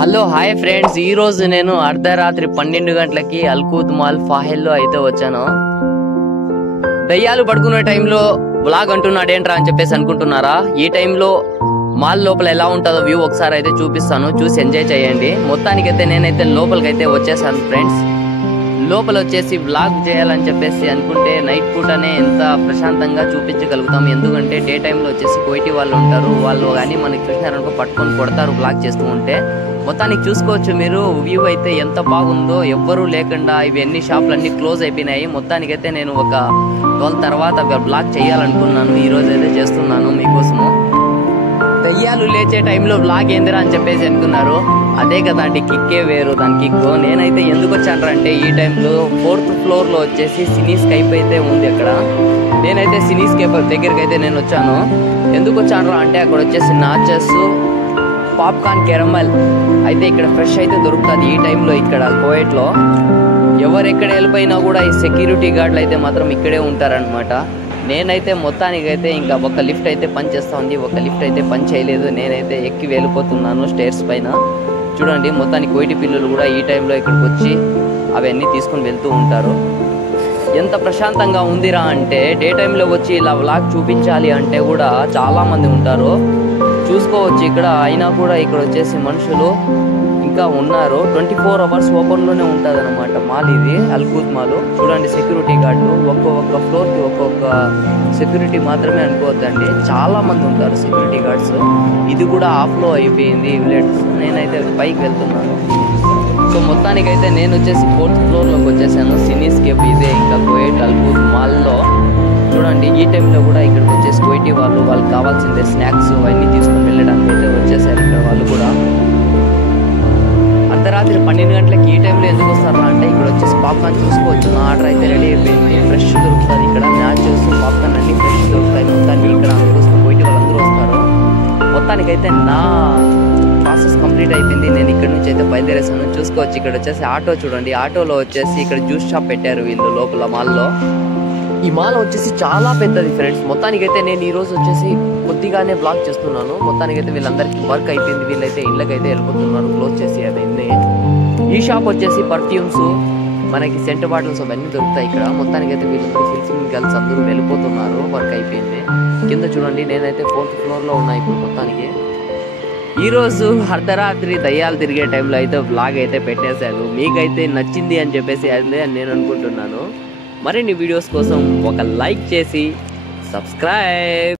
Hello hi friends, ఈ రోజు నేను అర్ధరాత్రి 12 గంటలకి అల్కూత్ మాల్ ఫాహిల్లో అయితే వచ్చాను. దయ్యాలు పడుకునే టైంలో వ్లాగ్ అంటున్నాడేంట్రా అని చెప్పేసి అనుకుంటున్నారా? ఈ టైంలో మాల్ లోపల ఎలా ఉంటుందో వ్యూ ఒకసారి అయితే చూపిస్తాను, చూసి ఎంజాయ్ చేయండి. మొత్తానికైతే నేనైతే లోపలికైతే వచ్చేసాను ఫ్రెండ్స్. లోపల వచ్చేసి వ్లాగ్ చేయాలని చెప్పేసి అనుకుంటే నైట్ పూటనే ఎంత ప్రశాంతంగా చూపించగలుగుతాం. ఎందుకంటే డే టైంలో వచ్చేసి కోయిటి వాళ్ళు ఉంటారు, వాళ్ళు కానీ మనకి చూసినారనుకో పట్టుకొని కొడతారు వ్లాగ్ చేస్తూ ఉంటే. మొత్తానికి చూసుకోవచ్చు మీరు వ్యూ అయితే ఎంత బాగుందో, ఎవ్వరూ లేకుండా ఇవన్నీ షాపులన్నీ క్లోజ్ అయిపోయినాయి. మొత్తానికైతే నేను ఒక 12 తర్వాత వ్లాగ్ చేయాలనుకున్నాను, ఈరోజు అయితే చేస్తున్నాను మీకోసము. దయ్యాలు లేచే టైంలో వ్లాగ్ ఏందిరా అని చెప్పేసి అనుకున్నారు. అదే కదా అండి, కిక్కే వేరు, దాని కిక్కు. నేనైతే ఎందుకు వచ్చాను అంటే ఈ టైంలో 4th ఫ్లోర్లో వచ్చేసి సినీస్కైప్ అయితే ఉంది అక్కడ. నేనైతే సినీస్కైప్ దగ్గరికి అయితే నేను వచ్చాను. ఎందుకు వచ్చాను అంటే అక్కడ వచ్చేసి నాచెస్, పాప్కార్న్, కెరమల్ అయితే ఇక్కడ ఫ్రెష్ అయితే దొరుకుతుంది ఈ టైంలో. ఇక్కడ కోయట్లో ఎవరెక్కడ వెళ్ళిపోయినా కూడా ఈ సెక్యూరిటీ గార్డులు అయితే మాత్రం ఇక్కడే ఉంటారనమాట. నేనైతే మొత్తానికైతే ఇంకా ఒక లిఫ్ట్ అయితే పని చేస్తూ ఉంది, ఒక లిఫ్ట్ అయితే పని చేయలేదు. నేనైతే ఎక్కి వెళ్ళిపోతున్నాను స్టేర్స్ పైన. చూడండి మొత్తానికి కోయిటి పిల్లలు కూడా ఈ టైంలో ఇక్కడికి వచ్చి అవన్నీ తీసుకొని వెళ్తూ ఉంటారు. ఎంత ప్రశాంతంగా ఉందిరా అంటే డే టైంలో వచ్చి ఇలా వ్లాగ్ చూపించాలి అంటే కూడా చాలామంది ఉంటారు, చూసుకోవచ్చు ఇక్కడ. అయినా కూడా ఇక్కడ వచ్చేసి మనుషులు ఇంకా ఉన్నారు. 24 అవర్స్ ఓపెన్లోనే ఉంటుంది అనమాట మాల్ ఇది, అల్కూత్ మాల్. చూడండి సెక్యూరిటీ గార్డులు ఒక్కొక్క ఫ్లోర్కి ఒక్కొక్క సెక్యూరిటీ మాత్రమే అనుకోవద్దండి, చాలా మంది ఉంటారు సెక్యూరిటీ గార్డ్స్. ఇది కూడా ఆఫ్లో అయిపోయింది విలేజ్. నేనైతే పైకి వెళ్తున్నాను. సో మొత్తానికైతే నేను వచ్చేసి 4th ఫ్లోర్లోకి వచ్చేసాను. సినీస్కేప్ ఇదే ఇంకా కోయిట్ అల్కూత్ మాల్లో. చూడండి ఈ టైంలో కూడా ఇక్కడికి వచ్చేసి కోయిటి వాళ్ళకి కావాల్సిందే స్నాక్స్ అవన్నీ తీసుకుని వెళ్ళడానికి అయితే వచ్చేసారు ఇక్కడ వాళ్ళు కూడా. అర్ధరాత్రి 12 గంటలకి ఈ టైంలో ఎందుకు వస్తారా అంటే ఇక్కడ వచ్చేసి పాప్కార్న్ చూసుకోవచ్చు. నా ఆర్డర్ అయితే రెడీ అయిపోయింది, ఫ్రెష్ దొరుకుతుంది ఇక్కడ. మ్యాచెస్, పాప్కార్న్ అన్ని ఫ్రెష్ దొరుకుతాయి. మొత్తానికి ఇక్కడ అందుకోసం కోయిటి వాళ్ళందరూ వస్తారు. మొత్తానికైతే నా ప్రాసెస్ కంప్లీట్ అయిపోయింది. నేను ఇక్కడ నుంచి అయితే బయలుదేరేసాను. చూసుకోవచ్చు ఇక్కడ వచ్చేసి ఆటో చూడండి, ఆటోలో వచ్చేసి ఇక్కడ జ్యూస్ షాప్ పెట్టారు వీళ్ళు లోపల మాల్లో. ఈ మాల్ వచ్చేసి చాలా పెద్దది ఫ్రెండ్స్. మొత్తానికైతే నేను ఈరోజు వచ్చేసి కొద్దిగానే బ్లాగ్ చేస్తున్నాను. మొత్తానికైతే వీళ్ళందరికీ వర్క్ అయిపోయింది, వీళ్ళైతే ఇళ్ళకైతే వెళ్ళిపోతున్నారు క్లోజ్ చేసి అవన్నీ. ఈ షాప్ వచ్చేసి పర్ఫ్యూమ్స్, మనకి సెంట్ బాటిల్స్ అవన్నీ దొరుకుతాయి ఇక్కడ. మొత్తానికైతే వీళ్ళందరూ ఫిల్సింగ్ గర్ల్స్ అందరూ వెళ్ళిపోతున్నారు, వర్క్ అయిపోయింది. కింద చూడండి నేనైతే 4th ఫ్లోర్లో ఉన్నా ఇప్పుడు. మొత్తానికి ఈరోజు అర్ధరాత్రి దయ్యాలు తిరిగే టైంలో అయితే బ్లాగ్ అయితే పెట్టేశాను. మీకైతే నచ్చింది అని చెప్పేసి అదే నేను అనుకుంటున్నాను. మరిన్ని వీడియోస్ కోసం ఒక లైక్ చేసి సబ్స్క్రైబ్.